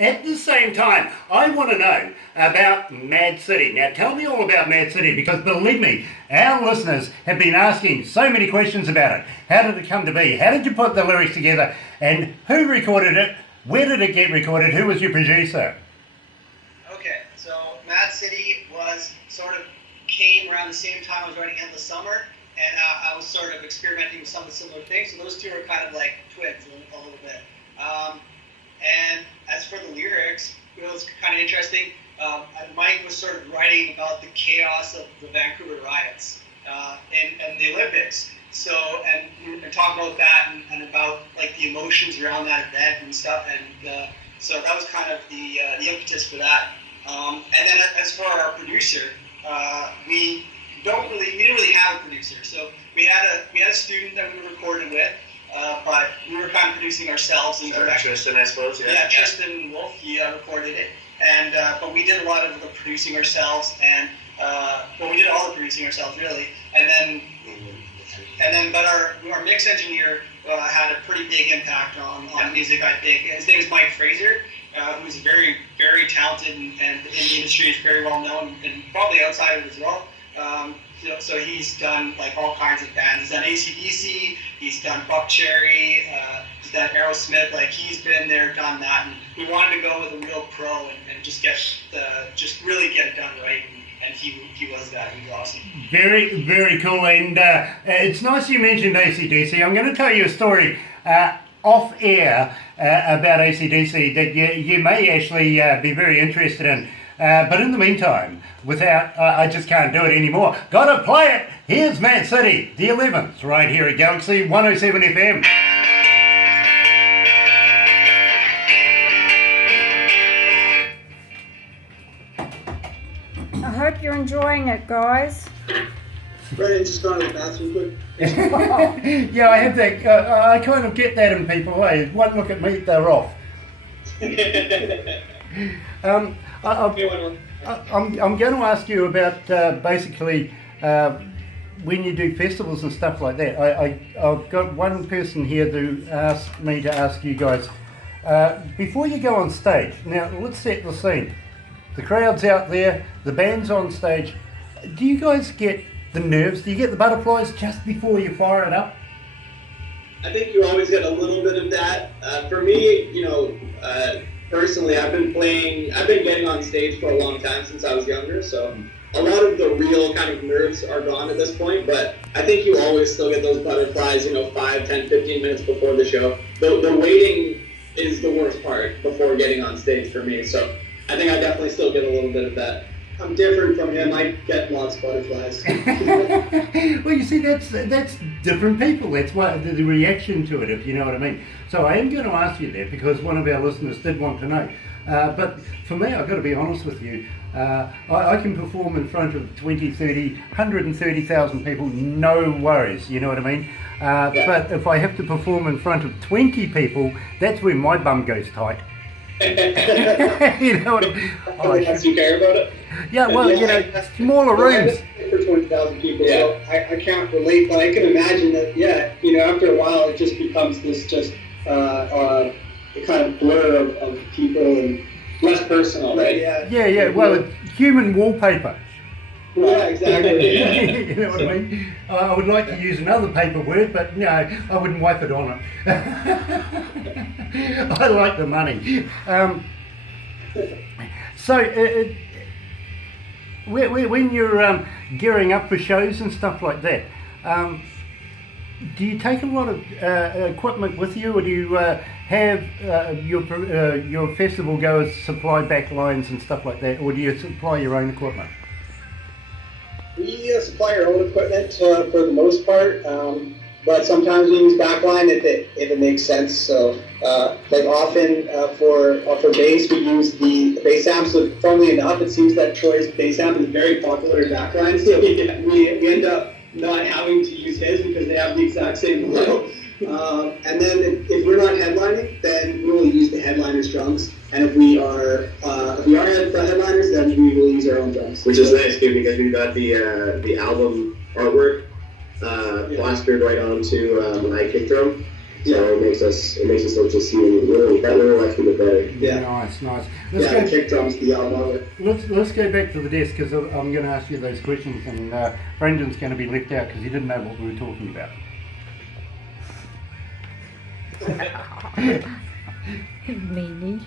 At the same time, I want to know about Mad City. Now, tell me all about Mad City, because believe me, our listeners have been asking so many questions about it. How did it come to be? How did you put the lyrics together? And who recorded it? Where did it get recorded? Who was your producer? Okay, so Mad City came around the same time I was writing Endless Summer, and I was sort of experimenting with some of the similar things. So those two are kind of like twins a little bit. And as for the lyrics, it was kind of interesting. Mike was sort of writing about the chaos of the Vancouver riots and the Olympics. So, and talk about that and about like the emotions around that event and stuff. And so that was kind of the impetus for that. And then as for our producer, we didn't really have a producer. So we had a student that we were recording with. But we were kind of producing ourselves and Tristan, I suppose. Yeah, Tristan Wolf, he recorded it, and but we did a lot of the producing ourselves, and we did all the producing ourselves really, and then but our mix engineer had a pretty big impact on music. I think his name is Mike Fraser, who's very very talented and in the industry is very well known and probably outside of it as well. So he's done like all kinds of bands. He's done AC/DC, he's done Buckcherry, he's done Aerosmith. Like he's been there, done that, and we wanted to go with a real pro and just really get it done right. And he was that. He was awesome. Very, very cool. And it's nice you mentioned AC/DC. I'm going to tell you a story off air about AC/DC that you may actually be very interested in. But in the meantime, I just can't do it anymore. Gotta play it! Here's Mad City, the 11th, right here at Galaxy 107 FM. I hope you're enjoying it, guys. Brendan, just gone to the bathroom quick. Yeah, I have that. I kind of get that in people. Hey, one look at me, they're off. I'm going to ask you about basically when you do festivals and stuff like that. I've got one person here who asked me to ask you guys, before you go on stage, now let's set the scene. The crowd's out there, the band's on stage. Do you guys get the nerves? Do you get the butterflies just before you fire it up? I think you always get a little bit of that. For me, personally, I've been getting on stage for a long time since I was younger, so a lot of the real kind of nerves are gone at this point, but I think you always still get those butterflies, 5, 10, 15 minutes before the show. The waiting is the worst part before getting on stage for me, so I think I definitely still get a little bit of that. I'm different from him. I get lots of butterflies. Well, you see, that's different people. That's why the reaction to it, if you know what I mean. So I am going to ask you that because one of our listeners did want to know. But for me, I've got to be honest with you. I can perform in front of 20, 30, 130,000 people, no worries, you know what I mean? But if I have to perform in front of 20 people, that's when my bum goes tight. You know what I mean? Do you care about it? Yeah, well, smaller rooms. For 20,000 people, so I can't relate, but I can imagine that, after a while it just becomes this a kind of blur of people and less personal, right? Yeah, well, it's human wallpaper. Yeah, exactly. You know what I mean? I would like to use another paper word, but no, I wouldn't wipe it on it. I like the money. When you're gearing up for shows and stuff like that, do you take a lot of equipment with you, or do you have your festival goers supply back lines and stuff like that, or do you supply your own equipment? We supply our own equipment for the most part, but sometimes we use backline if it makes sense. So, often for bass, we use the bass amps. So, funnily enough, it seems that Troy's bass amp is very popular in backline. So we end up not having to use his because they have the exact same low. And then if we're not headlining, then we will use the headliner's drums. And if we are the headliners, then we will use our own drums. Which is nice too, because we've got the album artwork plastered right onto my kick drum. So it makes us look just even that little extra bit better. Yeah. Nice. The kick drums, the album. Let's go back to the desk because I'm going to ask you those questions, and Brendan's going to be left out because he didn't know what we were talking about. Meanie.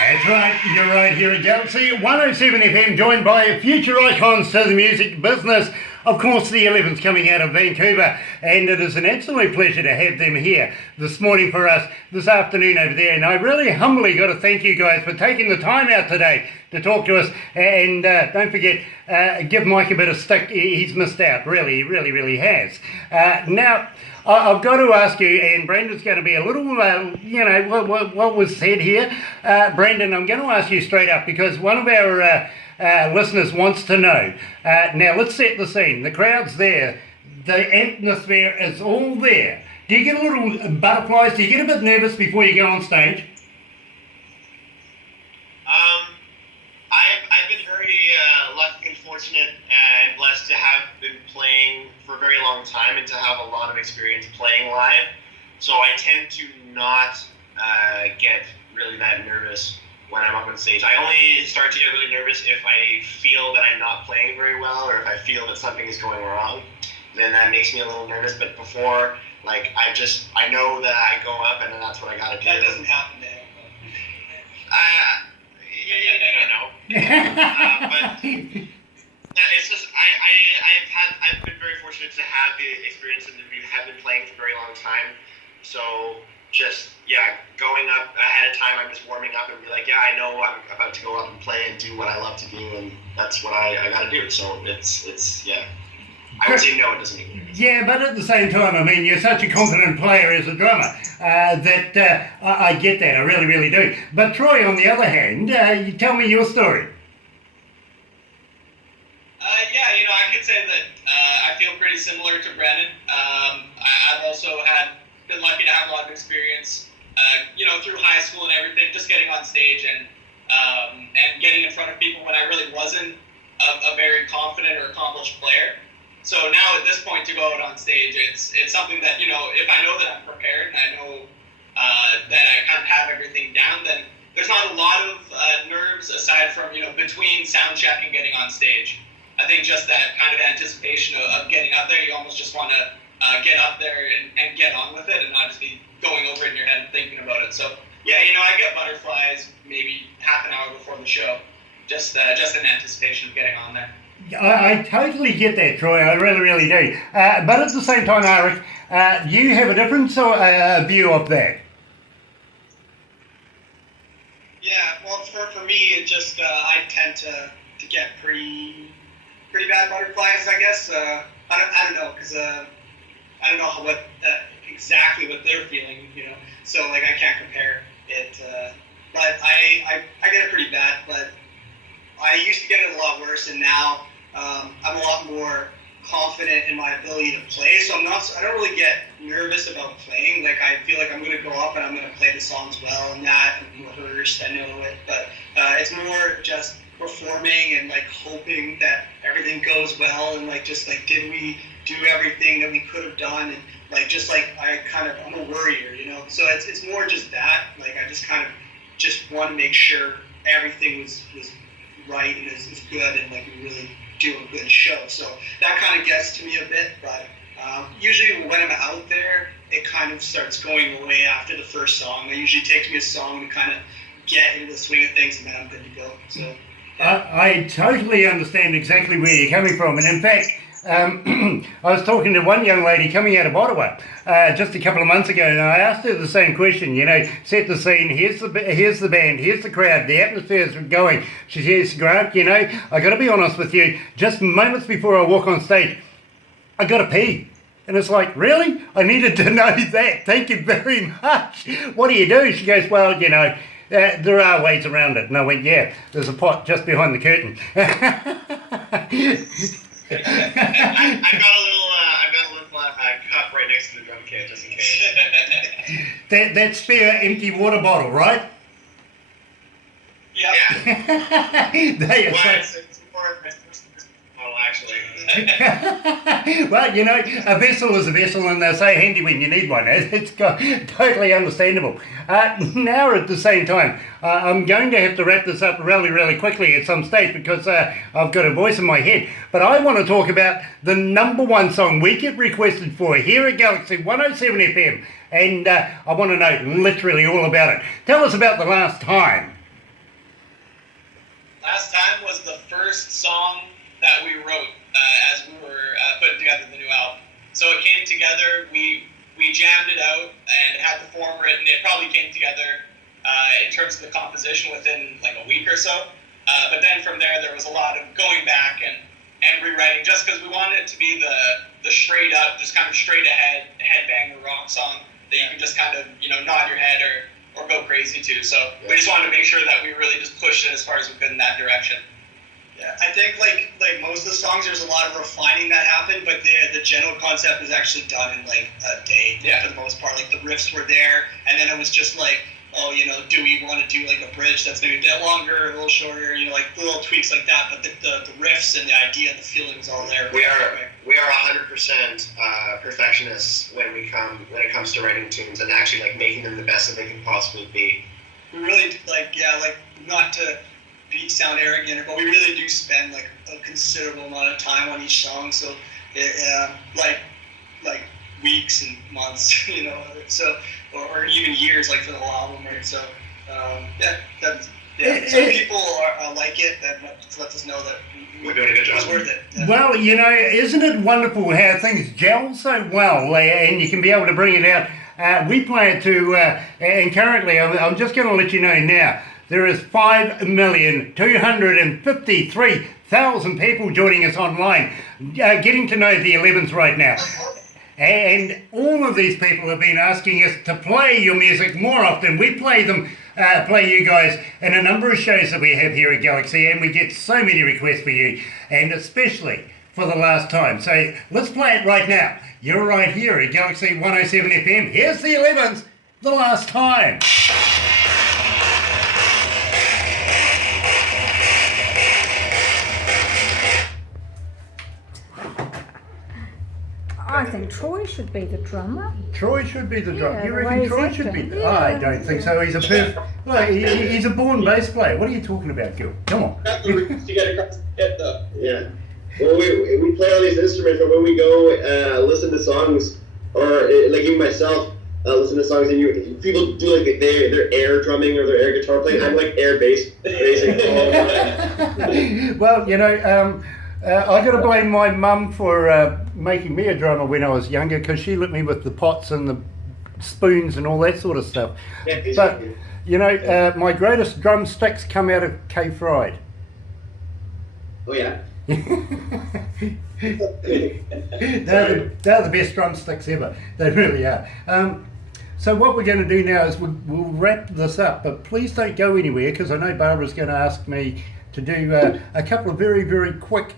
That's right, you're right here at Galaxy 107 FM, joined by future icons to the music business. Of course, the 11's coming out of Vancouver, and it is an absolute pleasure to have them here this morning for us, this afternoon over there. And I really humbly got to thank you guys for taking the time out today to talk to us. And don't forget, give Mike a bit of stick. He's missed out, really has. Now, I've got to ask you, and Brandon's going to be a little, what was said here. Brandon, I'm going to ask you straight up because one of our listeners wants to know. Now, let's set the scene. The crowd's there. The atmosphere is all there. Do you get a little butterflies? Do you get a bit nervous before you go on stage? I've been very lucky and fortunate and blessed to have been playing for a very long time and to have a lot of experience playing live. So I tend to not get really that nervous when I'm up on stage. I only start to get really nervous if I feel that I'm not playing very well or if I feel that something is going wrong. Then that makes me a little nervous. But before, I know that I go up and that's what I got to do. That doesn't happen to him. I know. But it's just I've been very fortunate to have the experience and we have been playing for a very long time. So going up ahead of time, I'm just warming up and be like, I know I'm about to go up and play and do what I love to do, and that's what I got to do. So it's I would say no, it doesn't make me nervous. Yeah, but at the same time, I mean, you're such a confident player as a drummer that I get that. I really do. But Troy, on the other hand, you tell me your story. I could say that I feel pretty similar to Brandon. I've also been lucky to have a lot of experience, through high school and everything, just getting on stage and getting in front of people when I really wasn't a very confident or accomplished player. So now at this point to go out on stage, it's something that, if I know that I'm prepared and I know that I kind of have everything down, then there's not a lot of nerves aside from, between sound check and getting on stage. I think just that kind of anticipation of getting up there, you almost just want to get up there and get on with it and not just be going over it in your head and thinking about it. So, I get butterflies maybe half an hour before the show, just in anticipation of getting on there. I totally get that, Troy. I really do. But at the same time, Eric, you have a different view of that. Yeah, well, for me, it just I tend to get pretty bad butterflies, I guess. I don't know, because I don't know exactly what they're feeling, So I can't compare it. But I get it pretty bad. But I used to get it a lot worse, and now I'm a lot more confident in my ability to play. So I don't really get nervous about playing. I feel like I'm going to go up and I'm going to play the songs well and that and rehearsed. I know it, but it's more just performing and hoping that everything goes well and did we do everything that we could have done, and I'm a worrier, So it's more just that. I just kind of just want to make sure everything was right and is good and we really do a good show. So that kind of gets to me a bit, but usually when I'm out there, it kind of starts going away after the first song. It usually takes me a song to kind of get into the swing of things, and then I'm good to go. So I totally understand exactly where you're coming from, and in fact, I was talking to one young lady coming out of Ottawa just a couple of months ago, and I asked her the same question. You know, set the scene. Here's the band. Here's the crowd. The atmosphere's going. She says, Grant, you know, I got to be honest with you. Just moments before I walk on stage, I got to pee. And it's like, really? I needed to know that. Thank you very much. What do you do? She goes, well, you know, there are ways around it. And I went, yeah, there's a pot just behind the curtain. I've got a little cup right next to the drum kit just in case. that spare empty water bottle, right? Yeah. They are Well, so- it's more of a model, actually. Well, you know, a vessel is a vessel, and they're so handy when you need one. It's totally understandable. Now, at the same time, I'm going to have to wrap this up really, really quickly at some stage because I've got a voice in my head. But I want to talk about the number one song we get requested for here at Galaxy 107 FM, and I want to know literally all about it. Tell us about The Last Time. Last Time was the first song that we wrote as we were putting together the new album. So it came together, we jammed it out and had the form written. It probably came together in terms of the composition within like a week or so. But then from there was a lot of going back and rewriting just because we wanted it to be the straight up, just kind of straight ahead, headbanger rock song that you can just kind of, you know, nod your head or go crazy to. So we just wanted to make sure that we really just pushed it as far as we could in that direction. Yeah, I think like most of the songs, there's a lot of refining that happened, but the general concept is actually done in like a day. Yeah, for the most part, like the riffs were there, and then it was just like, oh, you know, do we want to do like a bridge that's maybe a bit longer, a little shorter, you know, like little tweaks like that. But the riffs and the idea, and the feeling is all there. We are 100% perfectionists when it comes to writing tunes and actually like making them the best that they can possibly be. We really like not to sound arrogant, but we really do spend like a considerable amount of time on each song. So like weeks and months, you know, so or even years, like for the whole album, right? So some people like it. That lets us know that we're doing a good job. It was worth it. Yeah. Well, you know, isn't it wonderful how things gel so well, and you can be able to bring it out. We play it to, and currently, I'm just going to let you know now, there is 5,253,000 people joining us online, getting to know the 11s right now. And all of these people have been asking us to play your music more often. We play you guys in a number of shows that we have here at Galaxy, and we get so many requests for you, and especially for The Last Time. So let's play it right now. You're right here at Galaxy 107 FM. Here's the 11s, The Last Time. I think Troy should be the drummer. Troy should be the drummer. Yeah, You the way reckon he's Troy should be? acting. Yeah. I don't think so. He's a he's a born bass player. What are you talking about, Gil? Come on. That's the reach to get across the head, though. Yeah. Well, we play all these instruments, but when we go listen to songs, or like even myself, listen to songs, and people do like their air drumming or their air guitar playing. I'm like air bass, basing all the time. Well, you know, I got to blame my mum for making me a drummer when I was younger, because she lit me with the pots and the spoons and all that sort of stuff. Yeah, But you know, my greatest drumsticks come out of K Fried. oh yeah. They're the best drumsticks ever. They really are. So what we're going to do now is we'll wrap this up, but please don't go anywhere, because I know Barbara's going to ask me to do a couple of very, very quick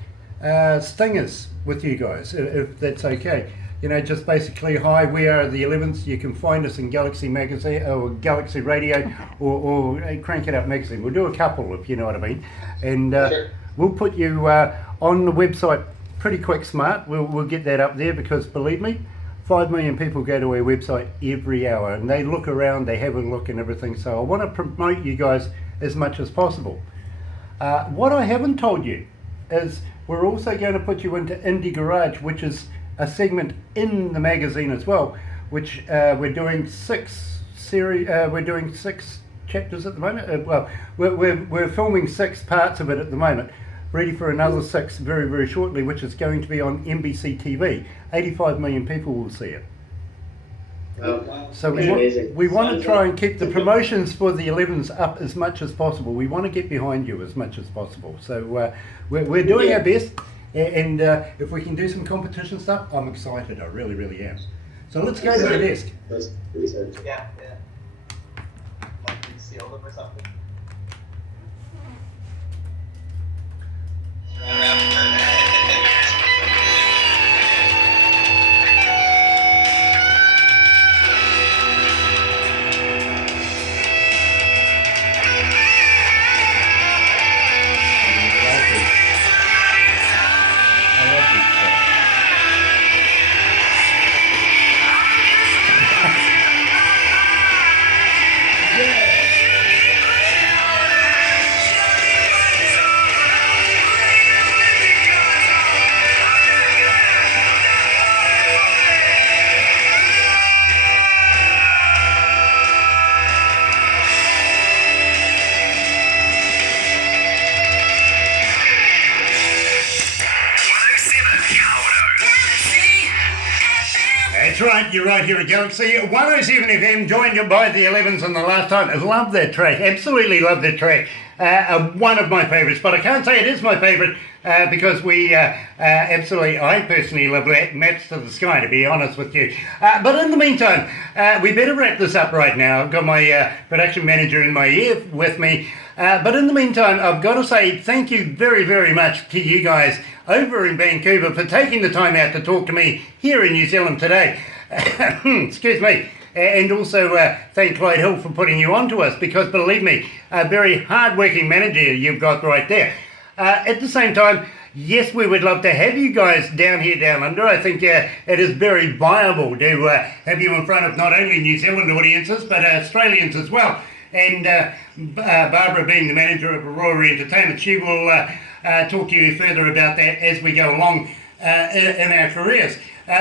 stingers with you guys, if that's okay. You know, just basically, hi, we are the 11th. You can find us in Galaxy Magazine or Galaxy Radio or Crank It Up Magazine. We'll do a couple, if you know what I mean. And Sure. we'll put you on the website pretty quick smart. We'll get that up there, because believe me, 5 million people go to our website every hour, and they look around, they have a look and everything. So I want to promote you guys as much as possible. What I haven't told you is we're also going to put you into Indie Garage, which is a segment in the magazine as well, which we're doing 6 chapters at the moment. Well, we're filming 6 parts of it at the moment. ready for another 6 very, very shortly, which is going to be on NBC TV. 85 million people will see it. So we want to try and keep the promotions for the 11s up as much as possible. We want to get behind you as much as possible. So we're doing our best, and if we can do some competition stuff, I'm excited. I really, really am. So let's go to the desk. Yeah. Like you sealed them or something. That's right, you're right here at Galaxy 107 FM, joined by the 11s on the last time. I love that track, absolutely love that track. One of my favourites, but I can't say it is my favourite because we absolutely, I personally love that Maps to the Sky, to be honest with you. But in the meantime, we better wrap this up right now. I've got my production manager in my ear with me. But in the meantime, I've got to say thank you very, very much to you guys over in Vancouver for taking the time out to talk to me here in New Zealand today. Excuse me. And also thank Clyde Hill for putting you on to us, because believe me, a very hard-working manager you've got right there. At the same time, yes, we would love to have you guys down here down under. I think it is very viable to have you in front of not only New Zealand audiences, but Australians as well. And Barbara, being the manager of Aurora Entertainment, she will talk to you further about that as we go along in our careers.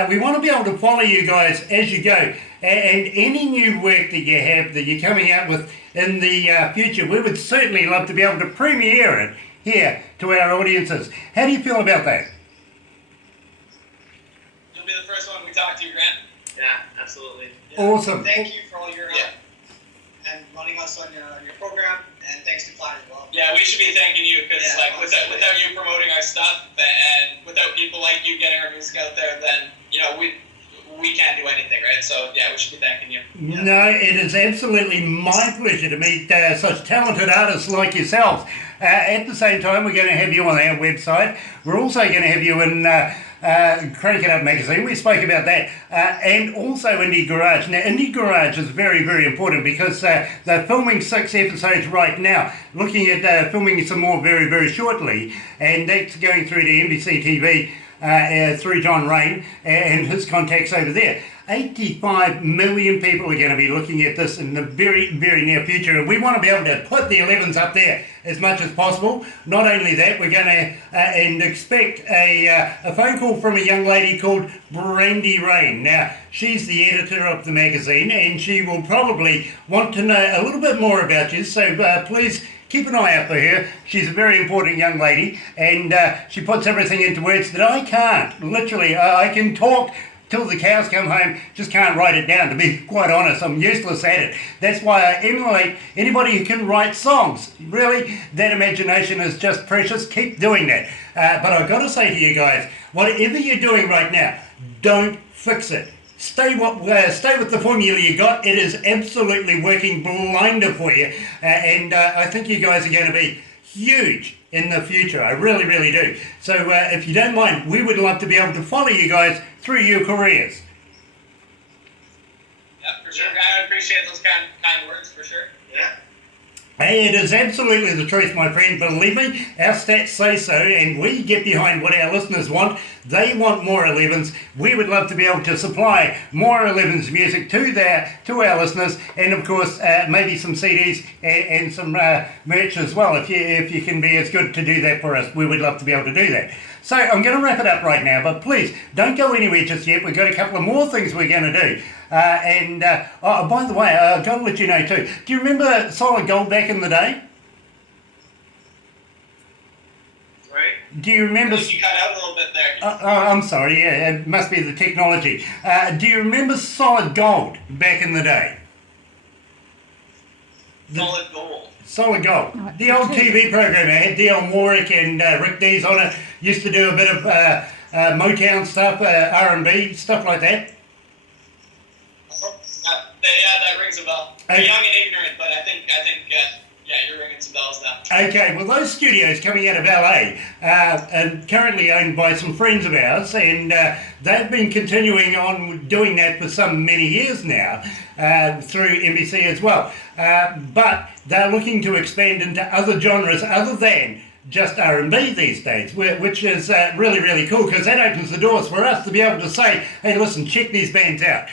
We want to be able to follow you guys as you go, and any new work that you have that you're coming out with in the future, we would certainly love to be able to premiere it here to our audiences. How do you feel about that? You'll be the first one we talk to, Grant. Yeah, absolutely. Yeah. Awesome. Thank you for all your and running us on your program, and thanks to Clyde as well. Yeah, we should be thanking you because without you promoting our stuff and without people like you getting our music out there, then we can't do anything, right? So yeah, we should be thanking you. No, it is absolutely my pleasure to meet such talented artists like yourselves. At the same time, we're going to have you on our website. We're also going to have you in Crank It Up magazine. We spoke about that. And also Indie Garage. Now, Indie Garage is very, very important because they're filming 6 episodes right now, looking at filming some more very, very shortly. And that's going through to NBC TV through John Rain and his contacts over there. 85 million people are going to be looking at this in the very, very near future, and we want to be able to put the 11s up there as much as possible. Not only that, we're going to and expect a phone call from a young lady called Brandy Rain. Now, she's the editor of the magazine, and she will probably want to know a little bit more about you, so please keep an eye out for her. She's a very important young lady, and she puts everything into words that I can't. Literally, I can talk till the cows come home, just can't write it down, to be quite honest. I'm useless at it. That's why I emulate anybody who can write songs. Really, that imagination is just precious. Keep doing that. But I've got to say to you guys, whatever you're doing right now, don't fix it. Stay with the formula you got. It is absolutely working blinder for you. And I think you guys are going to be huge in the future. I really, really do. So if you don't mind, we would love to be able to follow you guys through your careers. Yeah, for sure. I appreciate those kind words, for sure. Yeah. Hey, it is absolutely the truth, my friend. Believe me, our stats say so, and we get behind what our listeners want. They want more 11s. We would love to be able to supply more 11s music to our listeners, and of course, maybe some CDs and some merch as well. If you can be as good to do that for us, we would love to be able to do that. So I'm going to wrap it up right now, but please don't go anywhere just yet. We've got a couple of more things we're going to do. Oh, by the way, I've got to let you know too. Do you remember Solid Gold back in the day? Right? Do you remember? You cut out a little bit there. I'm sorry, yeah, it must be the technology. Do you remember Solid Gold back in the day? Solid gold. Solid Gold. The old TV program, it had Dionne Warwick and Rick Dees on it. Used to do a bit of Motown stuff, R&B, stuff like that. Yeah, that rings a bell. I'm young and ignorant, but I think, yeah, you're ringing some bells now. Okay, well, those studios coming out of LA are currently owned by some friends of ours, and they've been continuing on doing that for some many years now through NBC as well. But they're looking to expand into other genres other than just R&B these days, which is really, really cool, because that opens the doors for us to be able to say, hey, listen, check these bands out.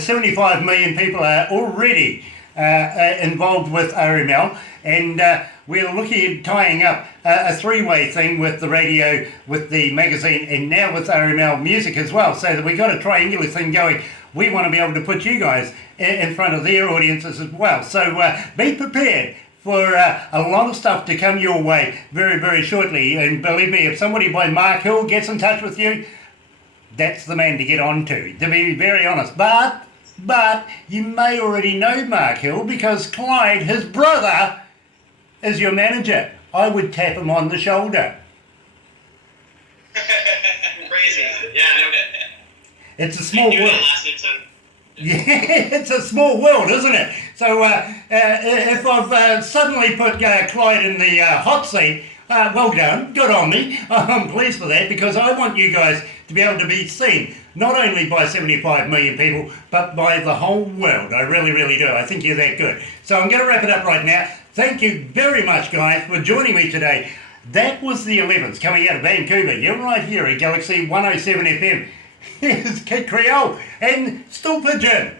75 million people are already involved with RML, and we're looking at tying up a three-way thing with the radio, with the magazine, and now with RML Music as well, so that we got a triangular thing going. We want to be able to put you guys in front of their audiences as well. So be prepared for a lot of stuff to come your way very, very shortly. And believe me, if somebody by Mark Hill gets in touch with you, that's the man to get on to be very honest. But you may already know Mark Hill, because Clyde, his brother, is your manager. I would tap him on the shoulder. Crazy. Yeah. It's a small I knew world. that last name sounded. Yeah, it's a small world, isn't it? So if I've suddenly put Clyde in the hot seat, well done, good on me. I'm pleased for that, because I want you guys to be able to be seen, not only by 75 million people, but by the whole world. I really, really do. I think you're that good. So I'm going to wrap it up right now. Thank you very much, guys, for joining me today. That was the 11s coming out of Vancouver. You're right here at Galaxy 107 FM. Here's Kid Creole and Stool Pigeon.